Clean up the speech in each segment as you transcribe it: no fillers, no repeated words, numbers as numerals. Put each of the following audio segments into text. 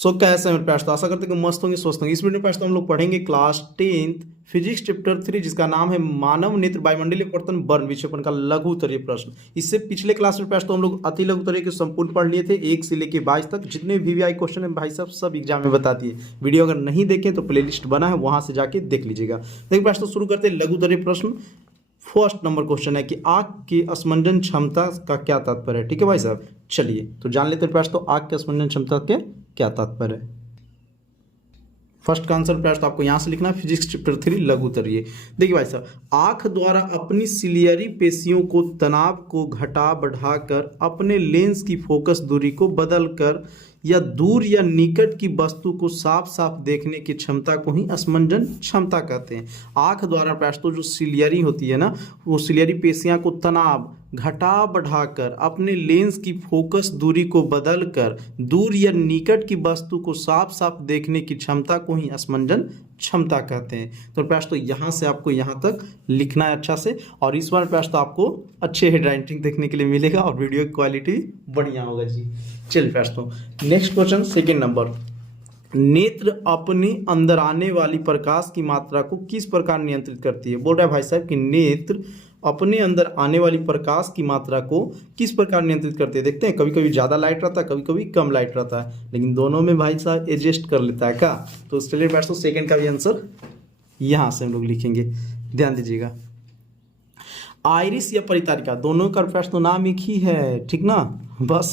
सो कैसे हैं मेरे पास, तो आशा करते हैं कि मस्त होंगे, स्वस्थ होंगे। इस वीडियो में पास तो हम लोग पढ़ेंगे क्लास 10th फिजिक्स चैप्टर 3, जिसका नाम है मानव नेत्र वायुमंडलीय परिवर्तन वर्णन, विक्षेपण का लघु उत्तरीय प्रश्न। इससे पिछले क्लास में पास तो हम लोग अति लघु उत्तरीय के संपूर्ण पढ़ लिए थे, 1 से लेकर 22 तक। जितने VVI क्वेश्चन है भाई साहब सब एग्जाम में बता दिए। वीडियो अगर नहीं देखें तो प्लेलिस्ट बना है, वहां से जाके देख लीजिएगा। देखिए पास तो शुरू करते हैं लघु उत्तरीय प्रश्न। फर्स्ट नंबर क्वेश्चन है कि आग की असमंजन क्षमता का क्या तात्पर्य है। ठीक है भाई साहब, चलिए तो जान लेते हैं पास तो आग की असमंजन क्षमता के क्या तात्पर्य है। फर्स्ट का आंसर पास तो आपको यहां से लिखना है, फिजिक्स चैप्टर 3 लघु उत्तरीय। देखिए भाई साहब, आंख द्वारा अपनी सिलियरी पेशियों को तनाव को घटा बढ़ाकर अपने लेंस की फोकस दूरी को बदलकर या दूर या निकट की वस्तु को साफ साफ देखने की क्षमता को ही असमंजन क्षमता कहते हैं। आंख द्वारा पास तो जो सिलियरी होती है ना, वो सिलियरी पेशियां को तनाव घटा बढ़ाकर अपने लेंस की फोकस दूरी को बदलकर दूर या निकट की वस्तु को साफ साफ देखने की क्षमता को ही असमंजन क्षमता कहते हैं। तो प्रयास तो यहाँ से आपको यहाँ तक लिखना है अच्छा से, और इस बार प्रयास तो आपको अच्छे हेड राइटिंग देखने के लिए मिलेगा और वीडियो की क्वालिटी बढ़िया होगा जी। चलिए प्रयास तो नेक्स्ट क्वेश्चन, सेकेंड नंबर। नेत्र अपने अंदर आने वाली प्रकाश की मात्रा को किस प्रकार नियंत्रित करती है। बोल रहा है भाई साहब कि नेत्र अपने अंदर आने वाली प्रकाश की मात्रा को किस प्रकार नियंत्रित करते हैं। देखते हैं, कभी कभी ज़्यादा लाइट रहता है, कभी कभी कम लाइट रहता है, लेकिन दोनों में भाई साहब एडजस्ट कर लेता है क्या। तो चलिए बैठ तो सेकेंड का भी आंसर यहाँ से हम लोग लिखेंगे, ध्यान दीजिएगा। आइरिस या परितारिका, दोनों का प्रश्न तो नाम एक ही है, ठीक ना। बस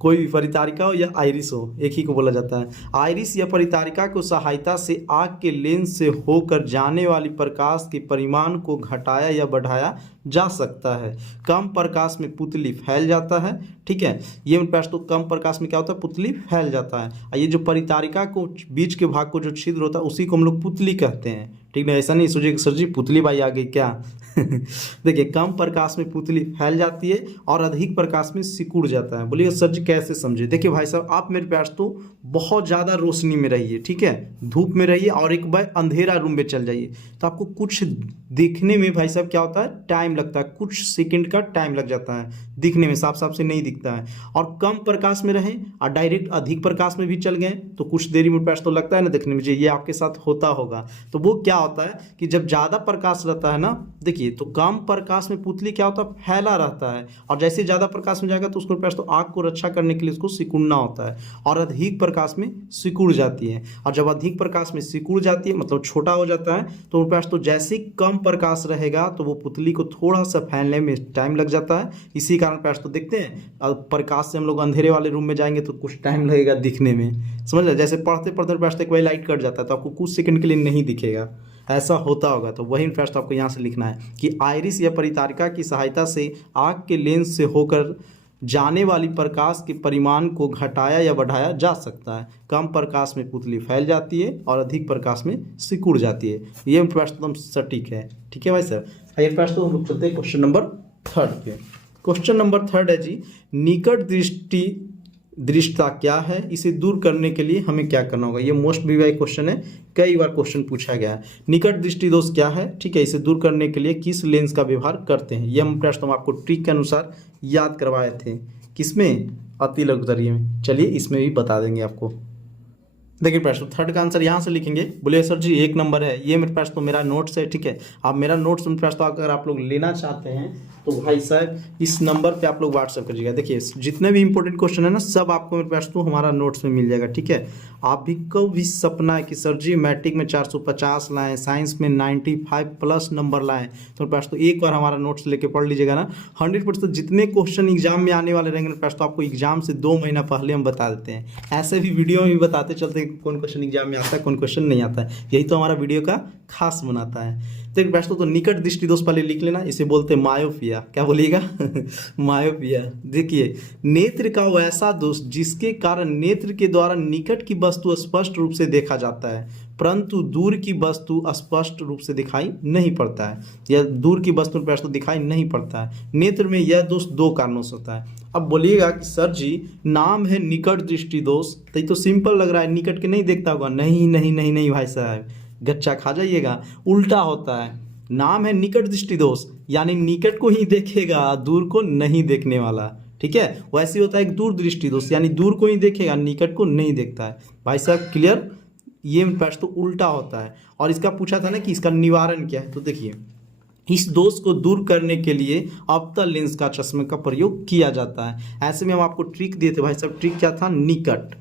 कोई भी परितारिका हो या आइरिस हो, एक ही को बोला जाता है। आइरिस या परितारिका को सहायता से आँख के लेंस से होकर जाने वाली प्रकाश के परिमाण को घटाया या बढ़ाया जा सकता है। कम प्रकाश में पुतली फैल जाता है, ठीक है। ये प्रश्न तो कम प्रकाश में क्या होता है, पुतली फैल जाता है। और ये जो परितारिका को बीच के भाग को जो छिद्र होता है उसी को हम लोग पुतली कहते हैं, ठीक है। ऐसा नहीं सोचिए सर जी पुतली बाई आ गई क्या। देखिए, कम प्रकाश में पुतली फैल जाती है और अधिक प्रकाश में सिकुड़ जाता है। बोलिए सर जी कैसे समझे। देखिए भाई साहब, आप मेरे पास तो बहुत ज़्यादा रोशनी में रहिए, ठीक है, धूप में रहिए, और एक बार अंधेरा रूम में चल जाइए, तो आपको कुछ दिखने में भाई साहब क्या होता है, टाइम लगता है, कुछ सेकंड का टाइम लग जाता है दिखने में, साफ साफ से नहीं दिखता है। और कम प्रकाश में रहें और डायरेक्ट अधिक प्रकाश में भी चल गए तो कुछ देरी में पास तो लगता है ना देखने में, ये आपके साथ होता होगा। तो वो क्या होता है कि जब ज़्यादा प्रकाश रहता है ना, देखिए, तो कम प्रकाश में पुतली क्या होता है, फैला रहता है, और जैसे ज़्यादा प्रकाश में जाएगा तो उसको पास तो आँख को रक्षा करने के लिए उसको सिकुड़ना होता है, और अधिक प्रकाश में सिकुड़ जाती है। और जब अधिक प्रकाश में सिकुड़ जाती है मतलब छोटा हो जाता है, तो पास तो जैसे कम प्रकाश रहेगा तो वो पुतली को थोड़ा सा फैलने में टाइम लग जाता है। इसी कारण पास तो देखते हैं प्रकाश से हम लोग अंधेरे वाले रूम में जाएंगे तो कुछ टाइम लगेगा दिखने में, समझ रहे। जैसे पढ़ते पढ़ते पास तक वही लाइट कट जाता है तो आपको कुछ सेकंड के लिए नहीं दिखेगा, ऐसा होता होगा। तो वही फर्स्ट आपको यहाँ से लिखना है कि आइरिस या परितारिका की सहायता से आँख के लेंस से होकर जाने वाली प्रकाश के परिमाण को घटाया या बढ़ाया जा सकता है। कम प्रकाश में पुतली फैल जाती है और अधिक प्रकाश में सिकुड़ जाती है। ये प्रश्न एकदम सटीक है, ठीक है भाई सर। ये प्रश्न तो हम लोग चलते हैं क्वेश्चन नंबर 3 पे। क्वेश्चन नंबर 3 है जी, निकट दृष्टता क्या है, इसे दूर करने के लिए हमें क्या करना होगा। ये मोस्ट VVI क्वेश्चन है, कई बार क्वेश्चन पूछा गया है। निकट दृष्टि दोष क्या है, ठीक है, इसे दूर करने के लिए किस लेंस का व्यवहार करते हैं। ये हम प्रश्न हम आपको ट्रिक के अनुसार याद करवाए थे, किसमें, अति लघु उत्तरीय में। चलिए इसमें भी बता देंगे आपको। देखिए प्रश्न 3 का आंसर यहाँ से लिखेंगे। बोलिए सर जी 1 नंबर है, ये मेरे पास तो मेरा नोट्स है, ठीक है। आप मेरा नोट्स मेरे पास तो अगर आप लोग लेना चाहते हैं तो भाई साहब इस नंबर पे आप लोग व्हाट्सएप करिएगा। देखिए जितने भी इंपॉर्टेंट क्वेश्चन है ना सब आपको मेरे पास तो हमारा नोट्स में मिल जाएगा, ठीक है। आप भी को भी सपना है कि सर जी मैट्रिक में 450 लाएँ, साइंस में 95+ नंबर लाएँ, तो मेरे पास तो एक बार हमारा नोट्स लेके पढ़ लीजिएगा ना। 100% जितने क्वेश्चन एग्जाम में आने वाले रहेंगे मेरे पास तो आपको एग्जाम से 2 महीना पहले हम बता देते हैं। ऐसे भी वीडियो में भी बताते चलते हैं कौन क्वेश्चन एग्जाम में आता है, कौन क्वेश्चन नहीं आता है। यही तो हमारा वीडियो का खास बनाता है। तो बैठ तो निकट दृष्टि दोष पहले लिख लेना, इसे बोलते हैं मायोपिया। क्या बोलिएगा मायोपिया। देखिए, नेत्र का वो ऐसा दोष जिसके कारण नेत्र के द्वारा निकट की वस्तु स्पष्ट रूप से देखा जाता है परंतु दूर की वस्तु स्पष्ट रूप से दिखाई नहीं पड़ता है, या दूर की वस्तु पर तो दिखाई नहीं पड़ता है। नेत्र में यह दोष 2 कारणों से होता है। अब बोलिएगा कि सर जी नाम है निकट दृष्टि दोष, तो ये तो सिंपल लग रहा है, निकट के नहीं देखता होगा। नहीं नहीं नहीं नहीं भाई साहब, गच्चा खा जाइएगा, उल्टा होता है। नाम है निकट दृष्टि दोष, यानी निकट को ही देखेगा, दूर को नहीं देखने वाला, ठीक है। वैसे होता है एक दूरदृष्टि दोष, यानी दूर को ही देखेगा, निकट को नहीं देखता है। भाई साहब क्लियर? ये प्रश्न तो उल्टा होता है। और इसका पूछा था ना कि इसका निवारण क्या है, तो देखिए इस दोष को दूर करने के लिए अवतल लेंस का चश्मे का प्रयोग किया जाता है। ऐसे में हम आपको ट्रिक दिए थे भाई साहब, ट्रिक क्या था? निकट,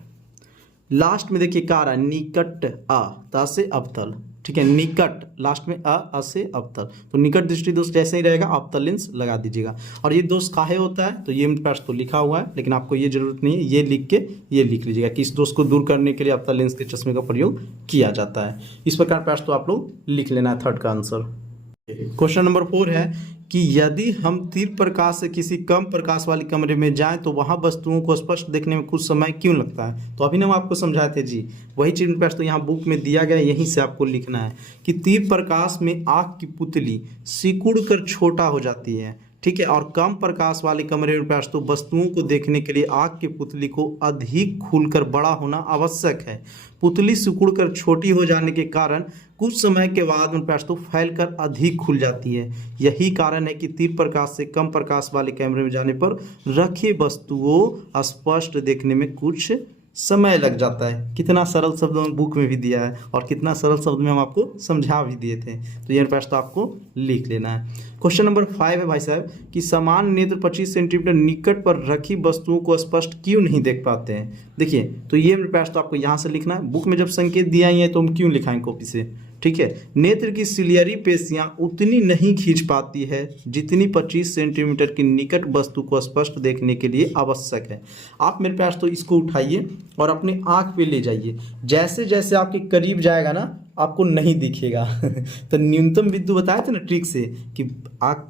लास्ट में देखिए क्या आ रहा है, निकट अ, ता से अवतल, ठीक है, निकट लास्ट में अ से अवतल, तो निकट दृष्टि दोष जैसे ही रहेगा अवतल लेंस लगा दीजिएगा। और ये दोष काहे होता है, तो ये प्रश्न तो लिखा हुआ है, लेकिन आपको ये जरूरत नहीं है, ये लिख के ये लिख लीजिएगा कि इस दोष को दूर करने के लिए अवतल लेंस के चश्मे का प्रयोग किया जाता है। इस प्रकार प्रश्न तो आप लोग लिख लेना है थर्ड का आंसर। क्वेश्चन नंबर 4 है कि यदि हम तीव्र प्रकाश से किसी कम प्रकाश वाले कमरे में जाएं तो वहां वस्तुओं को स्पष्ट देखने में कुछ समय क्यों लगता है? तो अभी ना हम आपको समझाए थे जी, वही चीज प्रश्न तो यहाँ बुक में दिया गया, यहीं से आपको लिखना है कि तीव्र प्रकाश में आँख की पुतली सिकुड़ कर छोटा हो जाती है, ठीक है, और कम प्रकाश वाले कमरे में प्रश्न तो वस्तुओं को देखने के लिए आँख की पुतली को अधिक खुलकर बड़ा होना आवश्यक है। पुतली सिकुड़कर छोटी हो जाने के कारण कुछ समय के बाद में प्रश्न तो फैलकर अधिक खुल जाती है। यही कारण है कि तीव्र प्रकाश से कम प्रकाश वाले कैमरे में जाने पर रखी वस्तुओं स्पष्ट देखने में कुछ समय लग जाता है। कितना सरल शब्दों में बुक में भी दिया है और कितना सरल शब्द में हम आपको समझा भी दिए थे, तो यह प्रश्न आपको लिख लेना है। क्वेश्चन नंबर 5 है भाई साहब कि समान नेत्र 25 सेंटीमीटर निकट पर रखी वस्तुओं को स्पष्ट क्यों नहीं देख पाते हैं? देखिए तो ये प्रश्न आपको यहाँ से लिखना है, बुक में जब संकेत दिया ही है तो हम क्यों लिखाएं कॉपी से, ठीक है। नेत्र की सिलियरी पेशियां उतनी नहीं खींच पाती है जितनी 25 सेंटीमीटर की निकट वस्तु को स्पष्ट देखने के लिए आवश्यक है। आप मेरे पास तो इसको उठाइए और अपने आँख पे ले जाइए, जैसे जैसे आपके करीब जाएगा ना आपको नहीं दिखेगा तो न्यूनतम बिंदु बताए थे ना ट्रिक से कि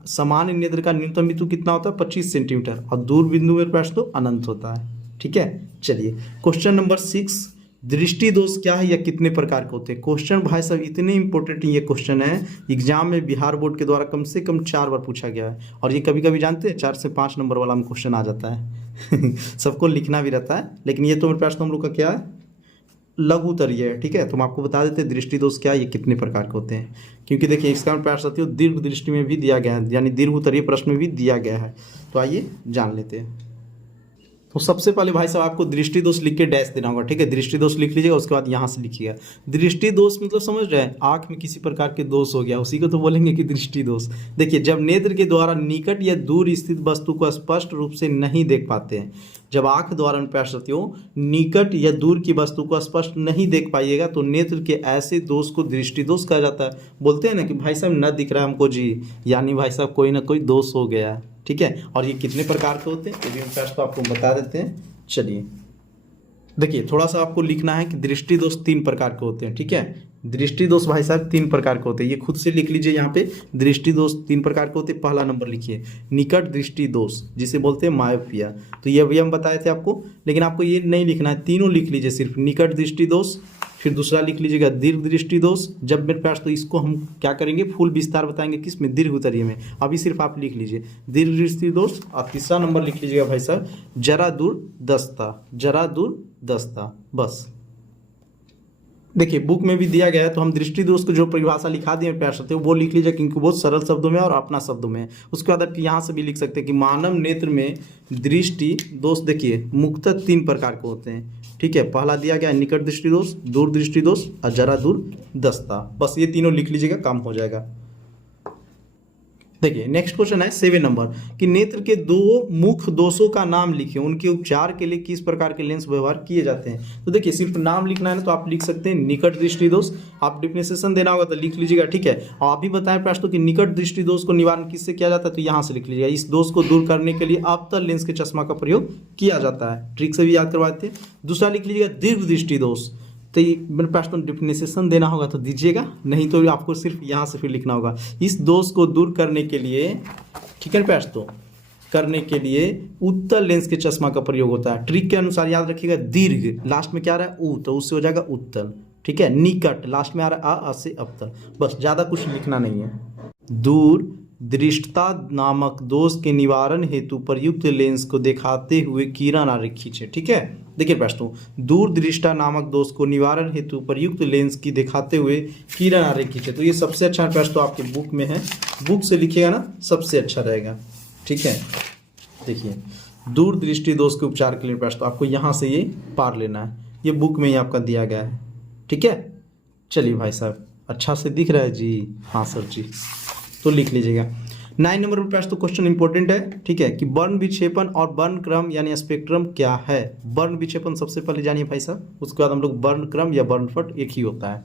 सामान्य नेत्र का न्यूनतम बिंदु कितना होता है 25 सेंटीमीटर, और दूर बिंदु में प्रश्न तो अनंत होता है, ठीक है। चलिए क्वेश्चन नंबर 6, दृष्टि दोष क्या है या कितने प्रकार के होते हैं? क्वेश्चन भाई साहब इतने इंपॉर्टेंट ये क्वेश्चन है, एग्जाम में बिहार बोर्ड के द्वारा कम से कम 4 बार पूछा गया है, और ये कभी कभी जानते हैं 4 से 5 नंबर वाला में क्वेश्चन आ जाता है सबको लिखना भी रहता है, लेकिन ये तो मेरे प्रश्न हम लोग का क्या है, लघु उत्तरीय है, ठीक है। तो हम आपको बता देते हैं दृष्टि दोष क्या है, ये कितने प्रकार के होते हैं, क्योंकि देखिए इसका प्रश्न साथियों दीर्घ दृष्टि में भी दिया गया है, यानी दीर्घ उत्तरीय प्रश्न में भी दिया गया है। तो आइए जान लेते हैं। तो सबसे पहले भाई साहब आपको दृष्टि दोष लिख के डैश देना होगा, ठीक है। दृष्टि दोष लिख लीजिएगा, उसके बाद यहाँ से लिखिएगा। दृष्टि दोष मतलब समझ रहे हैं, आँख में किसी प्रकार के दोष हो गया, उसी को तो बोलेंगे कि दृष्टि दोष। देखिए जब नेत्र के द्वारा निकट या दूर स्थित वस्तु को स्पष्ट रूप से नहीं देख पाते हैं, जब आँख द्वारा प्रश्नों निकट या दूर की वस्तु को स्पष्ट नहीं देख पाइएगा तो नेत्र के ऐसे दोष को दृष्टि दोष कहा जाता है। बोलते हैं ना कि भाई साहब न दिख रहा है हमको जी, यानी भाई साहब कोई ना कोई दोष हो गया है, ठीक है। और ये कितने प्रकार के होते हैं ये भी प्रश्न तो आपको बता देते हैं। चलिए देखिए थोड़ा सा आपको लिखना है कि दृष्टि दोष 3 प्रकार के होते हैं, ठीक है। दृष्टि दोष भाई साहब 3 प्रकार के होते हैं, ये खुद से लिख लीजिए यहाँ पे। दृष्टि दोष 3 प्रकार के होते हैं। पहला नंबर लिखिए निकट दृष्टि दोष, जिसे बोलते हैं मायोपिया, तो ये अभी हम बताए थे आपको, लेकिन आपको ये नहीं लिखना है, तीनों लिख लीजिए, सिर्फ निकट दृष्टि दोष, फिर दूसरा लिख लीजिएगा दीर्घ दृष्टि दोष। जब मेरे पास तो इसको हम क्या करेंगे फुल विस्तार बताएंगे किस में, दीर्घ उत्तरीय में, अभी सिर्फ आप लिख लीजिए दीर्घ दृष्टि दोष। और तीसरा नंबर लिख लीजिएगा भाई साहब जरा दूर दस्ता, जरा दूर दस्ता, बस। देखिए बुक में भी दिया गया है, तो हम दृष्टि दोष को जो परिभाषा लिखा दिए प्यार सकते हो वो लिख लीजिए, क्योंकि बहुत सरल शब्दों में और अपना शब्दों में। उसके बाद आप यहाँ से भी लिख सकते हैं कि मानव नेत्र में दृष्टि दोष देखिए मुख्यतः 3 प्रकार के होते हैं, ठीक है। पहला दिया गया निकट दृष्टि दोष, दूर दृष्टि दोष और जरा दूर दस्ता, बस ये तीनों लिख लीजिएगा, काम हो जाएगा। देखिए नेक्स्ट क्वेश्चन है 7 नंबर कि नेत्र के 2 मुख्य दोषों का नाम लिखिए, उनके उपचार के लिए किस प्रकार के लेंस व्यवहार किए जाते हैं। तो देखिए सिर्फ नाम लिखना है ना, तो आप लिख सकते हैं निकट दृष्टि दोष, आप डिफिनेशन देना होगा तो लिख लीजिएगा, ठीक है। और अभी बताएं प्रश्न कि निकट दृष्टि दोष को निवारण किससे किया जाता है, तो यहाँ से लिख लीजिएगा इस दोष को दूर करने के लिए अवतल लेंस के चश्मा का प्रयोग किया जाता है, ट्रिक से भी याद करवाते हैं। दूसरा लिख लीजिएगा दीर्घ दृष्टि दोष, तो ये मेरे पास तो डिफिनेशन देना होगा तो दीजिएगा, नहीं तो आपको सिर्फ यहाँ से फिर लिखना होगा इस दोष को दूर करने के लिए, ठीक है पास तो करने के लिए उत्तल लेंस के चश्मा का प्रयोग होता है। ट्रिक के अनुसार याद रखिएगा दीर्घ लास्ट में क्या आ रहा है ऊ, तो उससे हो जाएगा उत्तल, ठीक है। निकट लास्ट में आ रहा है आ से अवतल, बस ज़्यादा कुछ लिखना नहीं है। दूर दृष्टता नामक दोष के निवारण हेतु प्रयुक्त लेंस को दिखाते हुए किरण आरेख खींचे, ठीक है। देखिए प्रश्न दूर दृष्टा नामक दोष को निवारण हेतु प्रयुक्त लेंस की दिखाते हुए किरण आरेख खींचे, तो ये सबसे अच्छा प्रश्न तो आपके बुक में है, बुक से लिखिएगा ना सबसे अच्छा रहेगा, ठीक है। देखिए दूरदृष्टि दोष के उपचार के लिए प्रश्न, तो आपको यहाँ से ये पार लेना है, ये बुक में ही आपका दिया गया है। ठीक है, चलिए भाई साहब, अच्छा से दिख रहा है जी? हाँ सर जी, तो लिख लीजिएगा। 9 नंबर पर प्रश्न, तो क्वेश्चन इंपॉर्टेंट है। ठीक है, कि वर्ण विक्षेपण और वर्ण क्रम यानी स्पेक्ट्रम क्या है। वर्ण विक्षेपण सबसे पहले जानिए भाई साहब, उसके बाद हम लोग वर्ण क्रम या वर्णपट एक ही होता है।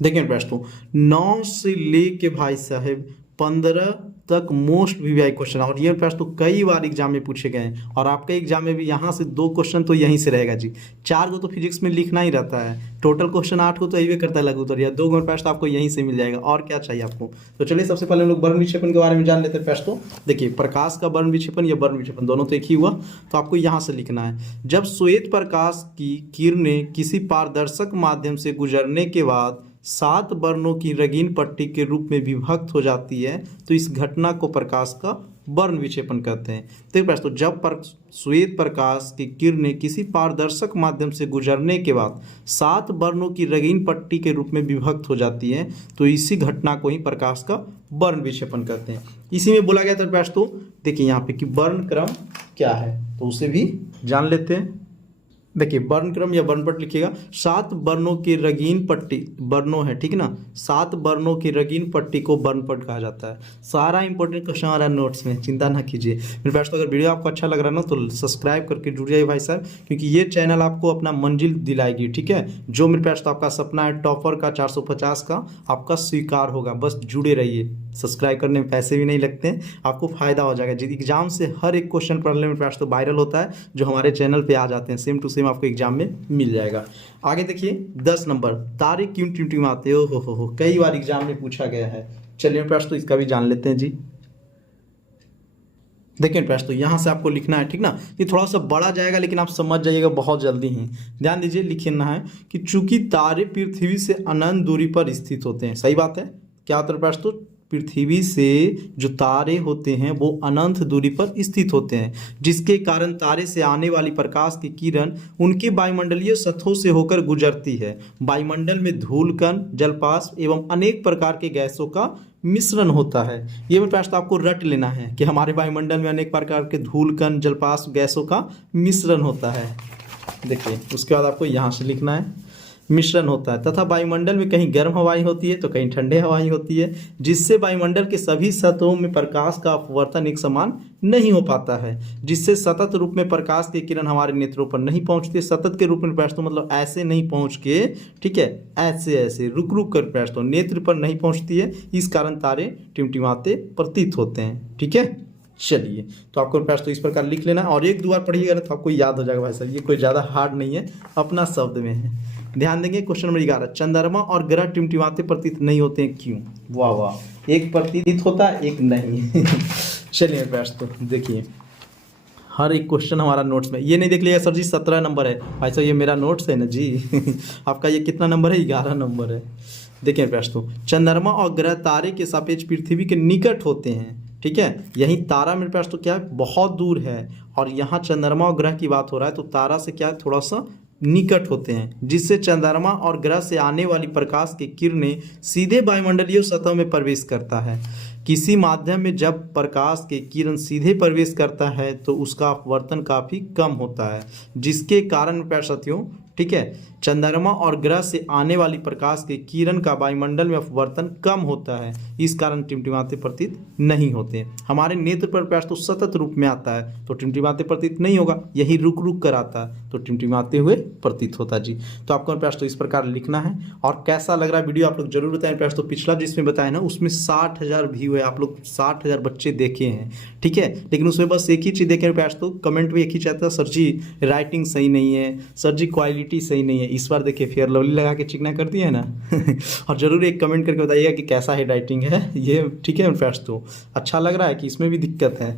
देखिए प्रश्न 9 से लेके भाई साहब 15 तक मोस्ट वीवीआई क्वेश्चन, और ये प्रश्न तो कई बार एग्जाम में पूछे गए हैं, और आपके एग्जाम में भी यहाँ से 2 क्वेश्चन तो यहीं से रहेगा जी। 4 को तो फिजिक्स में लिखना ही रहता है, टोटल क्वेश्चन 8 को तो यही करता है लघु उत्तर, या 2 प्रश्न आपको यहीं से मिल जाएगा, और क्या चाहिए आपको। तो चलिए सबसे पहले हम लोग वर्ण विक्षेपण के बारे में जान लेते हैं। प्रश्न तो देखिए, प्रकाश का वर्ण विक्षेपण या वर्ण विक्षेपण दोनों तो एक ही हुआ, तो आपको यहाँ से लिखना है, जब श्वेत प्रकाश की किरणें किसी पारदर्शक माध्यम से गुजरने के बाद 7 वर्णों की रंगीन पट्टी के रूप में विभक्त हो जाती है, तो इस घटना को प्रकाश का वर्ण विक्षेपण कहते हैं। तो प्रश्न, जब श्वेत प्रकाश की किरणें किसी पारदर्शक माध्यम से गुजरने के बाद 7 वर्णों की रंगीन पट्टी के रूप में विभक्त हो जाती है, तो इसी घटना को ही प्रकाश का वर्ण विक्षेपण कहते हैं। इसी में बोला गया था प्रश्न, तो देखिए यहाँ पे कि वर्ण क्रम क्या है, तो उसे भी जान लेते हैं। देखिए वर्णक्रम या वर्णपट लिखिएगा, 7 वर्णों की रंगीन पट्टी, वर्णों है ठीक है ना, 7 वर्णों की रंगीन पट्टी को वर्णपट कहा जाता है। सारा इंपॉर्टेंट क्वेश्चन आ रहा है नोट्स में, चिंता ना कीजिए। मेरे पास तो अगर वीडियो आपको अच्छा लग रहा है ना, तो सब्सक्राइब करके जुड़ जाइए भाई साहब, क्योंकि ये चैनल आपको अपना मंजिल दिलाएगी। ठीक है, जो मेरे पास तो आपका सपना है टॉपर का 450 का, आपका स्वीकार होगा, बस जुड़े रहिए। सब्सक्राइब करने में पैसे भी नहीं लगते हैं, आपको फायदा हो जाएगा जी। एग्जाम से हर एक क्वेश्चन पढ़ने में प्रयास तो वायरल होता है, जो हमारे चैनल पे आ जाते हैं, सेम टू सेम आपको एग्जाम में मिल जाएगा। आगे देखिए 10 नंबर, तारे क्यों टिमटिमाते हो, कई बार एग्जाम में पूछा गया है। चलिए प्रश्न तो इसका भी जान लेते हैं जी। देखिए प्रश्न तो यहाँ से आपको लिखना है, ठीक ना, ये थोड़ा सा बड़ा जाएगा लेकिन आप समझ जाइएगा बहुत जल्दी ही। ध्यान दीजिए, लिखना है कि चूंकि तारे पृथ्वी से अनंत दूरी पर स्थित होते हैं। सही बात है, क्या उत्तर प्रश्न, तो पृथ्वी से जो तारे होते हैं वो अनंत दूरी पर स्थित होते हैं, जिसके कारण तारे से आने वाली प्रकाश की किरण उनके वायुमंडलीय सतहों से होकर गुजरती है। वायुमंडल में धूलकण, जलपाश एवं अनेक प्रकार के गैसों का मिश्रण होता है। ये भी प्रश्न आपको रट लेना है कि हमारे वायुमंडल में अनेक प्रकार के धूलकण, जलपाश, गैसों का मिश्रण होता है। देखिए उसके बाद आपको यहाँ से लिखना है, मिश्रण होता है तथा वायुमंडल में कहीं गर्म हवाएं होती है तो कहीं ठंडे हवाएं होती है, जिससे वायुमंडल के सभी सतहों में प्रकाश का अपवर्तन एक समान नहीं हो पाता है, जिससे सतत रूप में प्रकाश की किरण हमारे नेत्रों पर नहीं पहुंचती। सतत के रूप में प्रश्न मतलब ऐसे नहीं पहुंच के, ठीक है, ऐसे ऐसे रुक रुक कर प्रश्न नेत्र पर नहीं पहुंचती है, इस कारण तारे टिमटिमाते प्रतीत होते हैं। ठीक है, चलिए तो आपको प्रश्न तो इस प्रकार लिख लेना, और 1-2 बार पढ़िएगा ना तो आपको याद हो जाएगा भाई साहब, ये कोई ज़्यादा हार्ड नहीं है, अपना शब्द में है। ध्यान देंगे क्वेश्चन नंबर 11, चंद्रमा और ग्रह टिमटिमाते प्रतीत नहीं होते हैं, क्यों। वाह वाह, एक प्रतीत होता है एक नहीं। चलिए प्रश्न तो देखिए, हर एक क्वेश्चन हमारा नोट्स में, ये नहीं देख लिया सर जी 17 नंबर है भाई साहब, ये मेरा नोट्स है ना जी। आपका ये कितना नंबर है, 11 नंबर है। देखिए प्रश्न तो, चंद्रमा और ग्रह तारे के सापेक्ष पृथ्वी के निकट होते हैं। ठीक है, यही तारा मेरे पास तो क्या है, बहुत दूर है, और यहाँ चंद्रमा और ग्रह की बात हो रहा है, तो तारा से क्या है, थोड़ा सा निकट होते हैं, जिससे चंद्रमा और ग्रह से आने वाली प्रकाश की किरणें सीधे वायुमंडलीय सतह में प्रवेश करता है। किसी माध्यम में जब प्रकाश की किरण सीधे प्रवेश करता है तो उसका अपवर्तन काफ़ी कम होता है, जिसके कारण साथियों, ठीक है, चंद्रमा और ग्रह से आने वाली प्रकाश की किरण का वायुमंडल में अपवर्तन कम होता है, इस कारण टिमटिमाते प्रतीत नहीं होते। हमारे नेत्र पर प्रकाश तो सतत रूप में आता है तो टिमटिमाते प्रतीत नहीं होगा, यही रुक रुक कर आता है तो टिमटिमाते हुए प्रतीत होता जी। तो आपको प्रयास तो इस प्रकार लिखना है, और कैसा लग रहा है वीडियो आप लोग जरूर बताएं। प्रयास तो पिछला जिसमें बताया ना उसमें 60,000 व्यू है, आप लोग 60,000 बच्चे देखे हैं, ठीक है, लेकिन उसमें बस एक ही चीज़ देखे प्रयास तो कमेंट में एक ही चाहता है, सर जी राइटिंग सही नहीं है, सर जी क्वालिटी सही नहीं है। इस बार देखिए फेयर लवली लगा के चिकना कर दिया है ना। और ज़रूर एक कमेंट करके बताइएगा कि कैसा है राइटिंग है ये, ठीक है फ्रेंड्स, तो अच्छा लग रहा है कि इसमें भी दिक्कत है।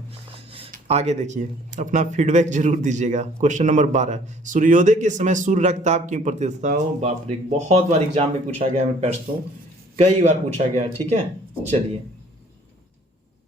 आगे देखिए, अपना फीडबैक जरूर दीजिएगा। क्वेश्चन नंबर 12, सूर्योदय के समय सूर्य रक्तताप क्यों प्रतीत होता है। बाप रे, बहुत बार एग्जाम में पूछा गया है मेरे फ्रेंड्स, तो कई बार पूछा गया है। ठीक है, चलिए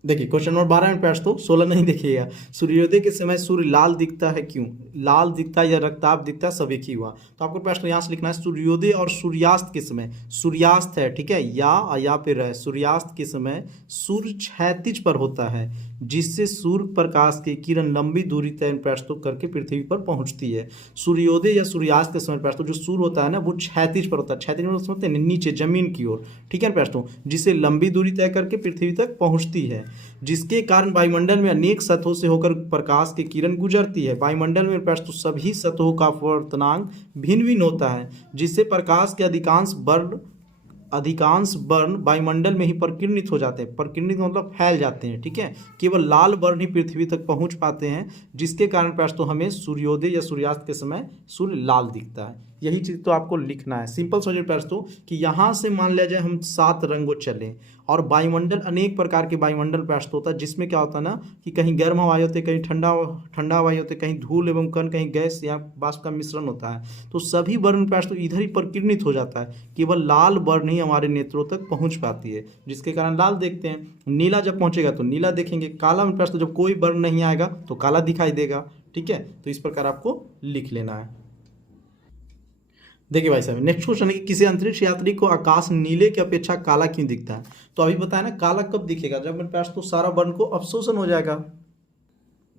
देखिए क्वेश्चन नंबर 12 में प्रश्न तो 16 नहीं देखिएगा। सूर्योदय के समय सूर्य लाल दिखता है, क्यों लाल दिखता है या रक्तताप दिखता है, सब एक ही हुआ। तो आपको प्रश्न यहाँ से लिखना है, सूर्योदय और सूर्यास्त के समय, सूर्यास्त है ठीक है, या पे रहे, सूर्यास्त के समय सूर्य क्षैतिज पर होता है, जिससे सूर्य प्रकाश की किरण लंबी दूरी तय प्रस्तुत करके पृथ्वी पर पहुंचती है। सूर्योदय या सूर्यास्त के समय प्रस्तुत जो सूर्य होता है ना वो क्षैतिज पर होता है, क्षैतिज मतलब समझते हैं नीचे जमीन की ओर, ठीक है प्रस्तुत, जिससे लंबी दूरी तय करके पृथ्वी तक पहुंचती है, जिसके कारण वायुमंडल में अनेक सतहों से होकर प्रकाश की किरण गुजरती है। वायुमंडल में प्रस्तुत सभी सतहों का अपवर्तनांक भिन्न भिन्न होता है, जिससे प्रकाश के अधिकांश वर्ण वायुमंडल में ही प्रकीर्णित हो जाते हैं। प्रकीर्णित मतलब फैल जाते हैं, ठीक है। केवल लाल वर्ण ही पृथ्वी तक पहुंच पाते हैं, जिसके कारण प्रस्तुत हमें सूर्योदय या सूर्यास्त के समय सूर्य लाल दिखता है। यही चीज़ तो आपको लिखना है। सिंपल समझिए प्रस्तुत कि यहाँ से मान लिया जाए हम 7 रंगों चलें और वायुमंडल अनेक प्रकार के वायुमंडल प्रस्तुत होता है, जिसमें क्या होता है ना कि कहीं गर्म हवाएं होते, कहीं ठंडा हवाएं होते, कहीं धूल एवं कण, कहीं गैस या वाष्प का मिश्रण होता है। तो सभी वर्ण प्रस्तुत इधर ही प्रकीर्णित हो जाता है, केवल लाल वर्ण ही हमारे नेत्रों तक पहुँच पाती है, जिसके कारण लाल देखते हैं। नीला जब पहुँचेगा तो नीला देखेंगे, काला में प्रस्तुत जब कोई वर्ण नहीं आएगा तो काला दिखाई देगा, ठीक है। तो इस प्रकार आपको लिख लेना है। देखिए भाई साहब, नेक्स्ट क्वेश्चन है कि किसी अंतरिक्ष यात्री को आकाश नीले की अपेक्षा काला क्यों दिखता है। तो अभी बताया ना काला कब दिखेगा, जब मेरे पास तो सारा वर्ण को अवशोषण हो जाएगा।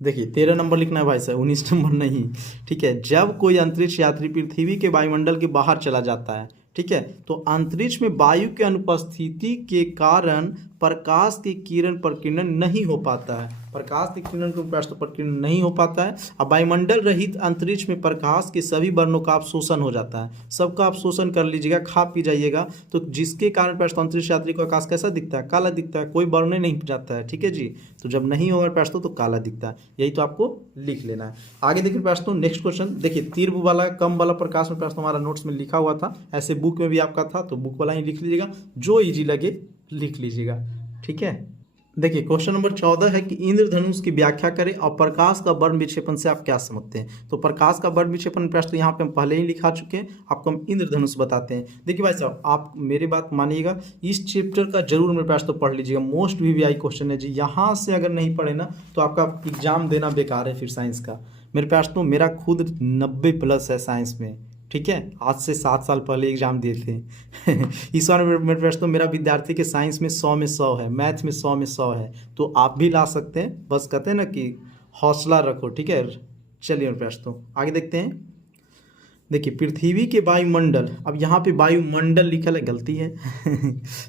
देखिए 13 नंबर लिखना है भाई साहब, 19 नंबर नहीं, ठीक है। जब कोई अंतरिक्ष यात्री पृथ्वी के वायुमंडल के बाहर चला जाता है, ठीक है, तो अंतरिक्ष में वायु के अनुपस्थिति के कारण प्रकाश की किरण प्रकीर्णन नहीं हो पाता है। प्रकाश की किरण के प्रस्तुत प्रकीर्णन नहीं हो पाता है। अब वायुमंडल रहित अंतरिक्ष में प्रकाश के सभी वर्णों का अवशोषण हो जाता है। सबका अवशोषण कर लीजिएगा, खा पी जाइएगा, तो जिसके कारण प्रस्तुत अंतरिक्ष यात्री को आकाश कैसा दिखता है, काला दिखता है, कोई वर्ण नहीं जाता है, ठीक है जी। तो जब नहीं होगा प्रस्तुत तो काला दिखता है, यही तो आपको लिख लेना है। आगे देखिए प्रस्तुत नेक्स्ट क्वेश्चन, देखिए तीव्र वाला कम वाला प्रकाश में प्रस्तुत हमारा नोट्स में लिखा हुआ था, ऐसे बुक में भी आपका था, तो बुक वाला ही लिख लीजिएगा, जो ईजी लगे लिख लीजिएगा, ठीक है। देखिए क्वेश्चन नंबर 14 है कि इंद्रधनुष की व्याख्या करें और प्रकाश का वर्ण विक्षेपण से आप क्या समझते हैं। तो प्रकाश का वर्ण विक्षेपण प्रश्न यहाँ पे हम पहले ही लिखा चुके हैं, आपको हम इंद्रधनुष बताते हैं। देखिए भाई साहब, आप मेरी बात मानिएगा, इस चैप्टर का जरूर मेरे पास तो पढ़ लीजिएगा, मोस्ट VVI क्वेश्चन है जी। यहाँ से अगर नहीं पढ़े ना तो आपका एग्जाम देना बेकार है फिर साइंस का। मेरे पास तो मेरा खुद 90+ है साइंस में, ठीक है। आज से 7 साल पहले एग्जाम दिए थे इस बार मेरे पास तो मेरा विद्यार्थी के साइंस में 100 में 100 है, मैथ में 100 में 100 है, तो आप भी ला सकते हैं, बस कहते हैं ना कि हौसला रखो, ठीक है। चलिए मेरे पास तो आगे देखते हैं। देखिए पृथ्वी के वायुमंडल, अब यहाँ पे वायुमंडल लिखा है, गलती है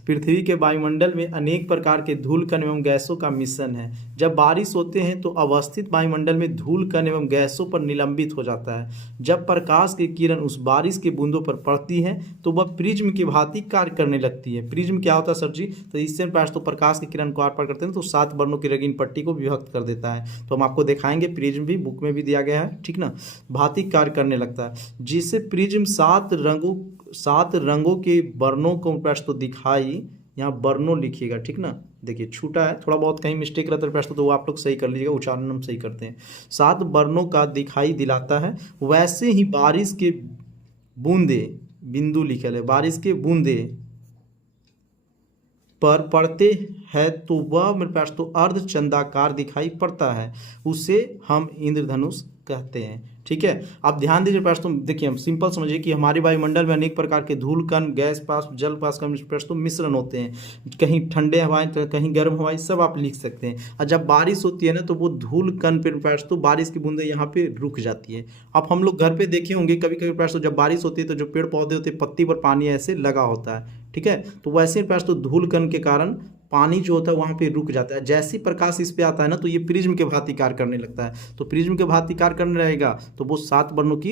पृथ्वी के वायुमंडल में अनेक प्रकार के धूल कण एवं गैसों का मिश्रण है। जब बारिश होते हैं तो अवस्थित वायुमंडल में धूल कण एवं गैसों पर निलंबित हो जाता है। जब प्रकाश की किरण उस बारिश के बूंदों पर पड़ती है तो वह प्रिज्म की भांति कार्य करने लगती है। प्रिज्म क्या होता है सर जी, तो इससे तो प्रकाश की किरण को आर पार करते हैं तो 7 वर्णों की रंगीन पट्टी को विभक्त कर देता है। तो हम आपको दिखाएंगे, प्रिज्म भी बुक में भी दिया गया है, ठीक ना, भांति कार्य करने लगता है, जिससे प्रिज्म 7 रंगों के वर्णों को प्रस्तुत दिखाई, यहाँ वर्णों लिखिएगा, ठीक ना। देखिए छूटा है, थोड़ा बहुत कहीं मिस्टेक रहता है प्रस्तुत तो वो आप लोग सही कर लीजिएगा, उच्चारण हम सही करते हैं। 7 वर्णों का दिखाई दिलाता है। वैसे ही बारिश के बूंदे, बिंदु लिखल है, बारिश के बूंदे पर पड़ते हैं तो वह मेरे पास तो अर्धचंद्राकार दिखाई पड़ता है, उसे हम इंद्रधनुष कहते हैं, ठीक है। आप ध्यान दीजिए पास, तुम देखिए हम सिंपल समझिए कि हमारे वायुमंडल में अनेक प्रकार के धूल कण, गैस पास, जल पास का तो मिश्रण होते हैं। कहीं ठंडे हवाएं तो कहीं गर्म हवाएं, सब आप लिख सकते हैं। और जब बारिश होती है ना तो वो धूल कण पे पास तो बारिश की बूंदें यहाँ पे रुक जाती है। अब हम लोग घर पे देखे होंगे कभी कभी पास तो जब बारिश होती है तो जो पेड़ पौधे होते हैं पत्ती पर पानी ऐसे लगा होता है, ठीक है। तो वैसे पास तो धूल कण के कारण पानी जो होता है वहाँ पे रुक जाता है। जैसे ही प्रकाश इस पे आता है ना तो ये प्रिज्म के भांति कार्य करने लगता है। तो प्रिज्म के भांति कार्य करने लगेगा तो वो 7 वर्णों की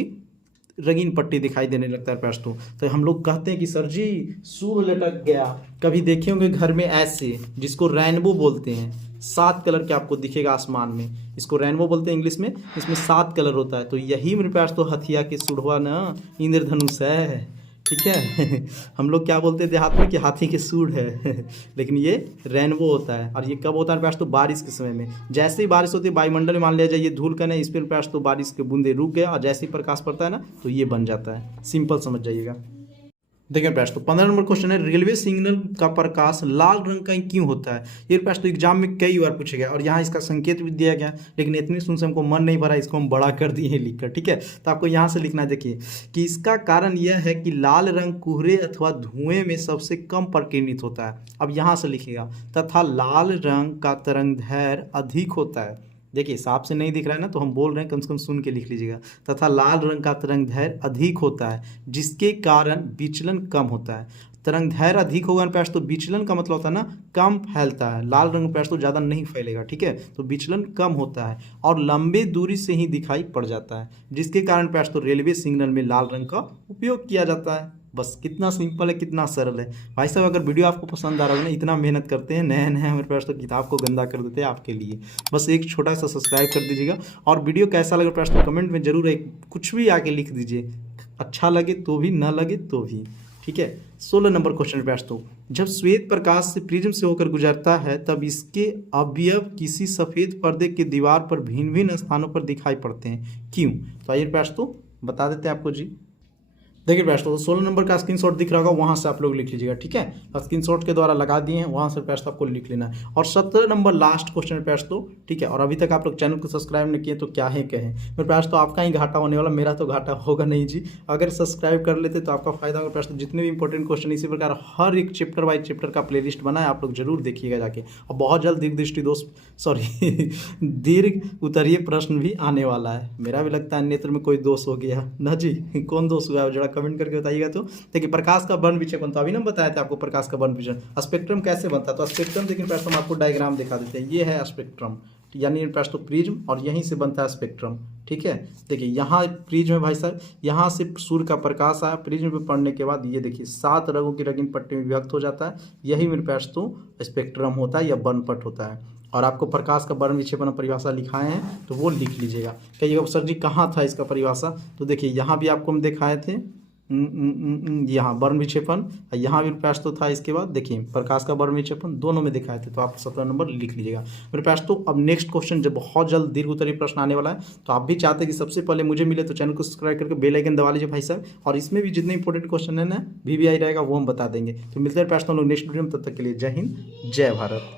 रंगीन पट्टी दिखाई देने लगता है प्रस्तुत। तो हम लोग कहते हैं कि सर जी सूर्य लटक गया। कभी देखे होंगे घर में ऐसे, जिसको रेनबो बोलते हैं, 7 कलर के आपको दिखेगा आसमान में, इसको रेनबो बोलते हैं इंग्लिश में। इसमें 7 कलर होता है। तो यही मेरे पास तो हथिया के सुढ़वा ना इंद्रधनुष है, ठीक है हम लोग क्या बोलते हैं देहात में कि हाथी के सूढ़ है लेकिन ये रेनबो होता है। और ये कब होता है पास तो बारिश के समय में। जैसे ही बारिश होती है वायुमंडल में मान लिया जाए ये धूल कण है, इस पर पास तो बारिश के बूंदे रुक गया और जैसे ही प्रकाश पड़ता है ना तो ये बन जाता है। सिंपल समझ जाइएगा। देखिए प्रश्न तो 15 नंबर क्वेश्चन है, रेलवे सिग्नल का प्रकाश लाल रंग का क्यों होता है। ये प्रश्न तो एग्जाम में कई बार पूछे गया और यहाँ इसका संकेत भी दिया गया, लेकिन इतनी सुन से हमको मन नहीं भरा, इसको हम बड़ा कर दिए हैं लिखकर। ठीक है, तो आपको यहाँ से लिखना है, देखिए कि इसका कारण यह है कि लाल रंग कोहरे अथवा धुएं में सबसे कम प्रकीर्णित होता है। अब यहाँ से लिखिएगा, तथा लाल रंग का तरंगदैर्घ्य अधिक होता है। देखिए साफ से नहीं दिख रहा है ना, तो हम बोल रहे हैं, कम से कम सुन के लिख लीजिएगा। तथा लाल रंग का तरंगदैर्घ्य अधिक होता है, जिसके कारण विचलन कम होता है। तरंगदैर्घ्य अधिक होगा पैच, तो विचलन का मतलब होता है ना कम फैलता है। लाल रंग पैच तो ज़्यादा नहीं फैलेगा, ठीक है, तो विचलन कम होता है और लंबे दूरी से ही दिखाई पड़ जाता है, जिसके कारण पैच तो रेलवे सिग्नल में लाल रंग का उपयोग किया जाता है। बस कितना सिंपल है, कितना सरल है भाई साहब। अगर वीडियो आपको पसंद आ रहा हो ना, इतना मेहनत करते हैं नए नए मेरे पास, तो किताब को गंदा कर देते हैं आपके लिए। बस एक छोटा सा सब्सक्राइब कर दीजिएगा और वीडियो कैसा लगे प्रश्न तो कमेंट में जरूर एक कुछ भी आके लिख दीजिए, अच्छा लगे तो भी, ना लगे तो भी, ठीक है। 16 नंबर क्वेश्चन प्रश्न तो, जब श्वेत प्रकाश से प्रिज्म से होकर गुजरता है तब इसके अवयव किसी सफ़ेद पर्दे की दीवार पर भिन्न भिन्न स्थानों पर दिखाई पड़ते हैं, क्यों। तो आइए प्रश्न तो बता देते हैं आपको जी। देखिए प्रश्न तो 16 नंबर का स्क्रीनशॉट दिख रहा होगा, वहाँ से आप लोग लिख लीजिएगा, ठीक है। स्क्रीनशॉट के द्वारा लगा दिए हैं, वहाँ से प्रश्न आपको लिख लेना है। और 17 नंबर लास्ट क्वेश्चन प्रश्न तो, ठीक है। और अभी तक आप लोग चैनल को सब्सक्राइब नहीं किए तो क्या है कहें, मेरे प्रश्न तो आपका ही घाटा होने वाला, मेरा तो घाटा होगा नहीं जी। अगर सब्सक्राइब कर लेते तो आपका फायदा होगा। प्रश्न जितने भी इंपॉर्टेंट क्वेश्चन इसी प्रकार हर एक चैप्टर बाई चैप्टर का प्लेलिस्ट बना है, आप लोग जरूर देखिएगा जाके। और बहुत जल्द दीर्घ उत्तरीय प्रश्न भी आने वाला है। मेरा भी लगता है नेत्र में कोई दोष हो गया ना जी, कौन दोष हुआ है जरा कमेंट करके बताइएगा। तो देखिए प्रकाश का वर्ण विक्षेपण, तो अभी ना बताया था आपको प्रकाश का वर्ण विक्षेपण, स्पेक्ट्रम कैसे बनता है। तो स्पेक्ट्रम देखिए प्रश्न आपको डायग्राम दिखा देते हैं, ये है स्पेक्ट्रम, यानी प्रश्न प्रिज्म, और यहीं से बनता है स्पेक्ट्रम, ठीक है। देखिए यहाँ प्रिज्म है भाई साहब, यहाँ से सूर्य का प्रकाश आया, प्रिज्म पे पड़ने के बाद ये देखिए 7 रंगों की रंगीन पट्टी में विभक्त हो जाता है, यही मेरे पास तो स्पेक्ट्रम होता है या वर्णपट होता है। और आपको प्रकाश का वर्ण विक्षेपण परिभाषा लिखाए हैं, तो वो लिख लीजिएगा। कहिएगा सर जी कहाँ था इसका परिभाषा, तो देखिए यहाँ भी आपको हम दिखाए थे, यहाँ वर्ण विक्षेपण, यहाँ भी प्रयास तो था। इसके बाद देखिए प्रकाश का वर्ण विक्षेपण दोनों में दिखाए थे, तो आप 17 नंबर लिख लीजिएगा मेरे पास। तो अब नेक्स्ट क्वेश्चन जब बहुत जल्द दीर्घ उत्तरीय प्रश्न आने वाला है, तो आप भी चाहते हैं कि सबसे पहले मुझे मिले, तो चैनल को सब्सक्राइब करके बेल आइकन दबा लीजिए भाई साहब। और इसमें भी जितने इंपॉर्टेंट क्वेश्चन है ना VVI रहेगा वो हम बता देंगे। तो मिलते हैं प्रश्न हम लोग नेक्स्ट वीडियो में, तब तक के लिए जय हिंद जय भारत।